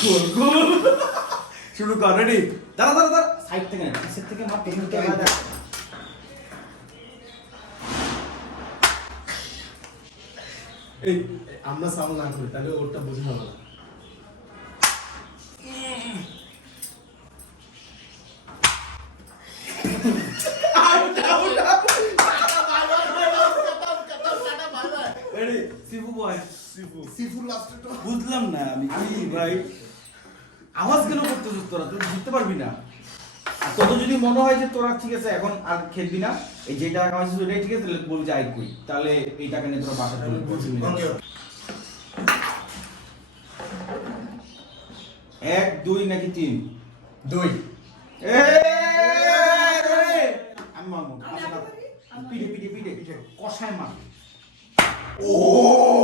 গোল গোল শুরু কর রেডি দাঁড়া দাঁড়া দাঁড়া সাইড থেকে না পিছের থেকে মার পেছন থেকে মার এই আমরা সাউন্ড না করি তাহলে ওরটা বুঝে হবে না রেডি সিফু বয় সিফু লাস্টে তো বুঝলাম না আমি কি ভাই আওয়াজ কেন করতেছিস তোরা তুই বুঝতে পারবি না আর তোর যদি মনে হয় যে তোরা ঠিক আছে এখন আর খেলবি না এই যে টাকা কামাইছিস ওইটাই ঠিক আছে তাহলে বলবি যে আই কই তাহলে এই টাকা নিয়ে তোরা বাসা চলে ওকে এক দুই নাকি তিন দুই আমি মারবো পিঠে পিঠে পিঠে পিঠে কষায় মার ও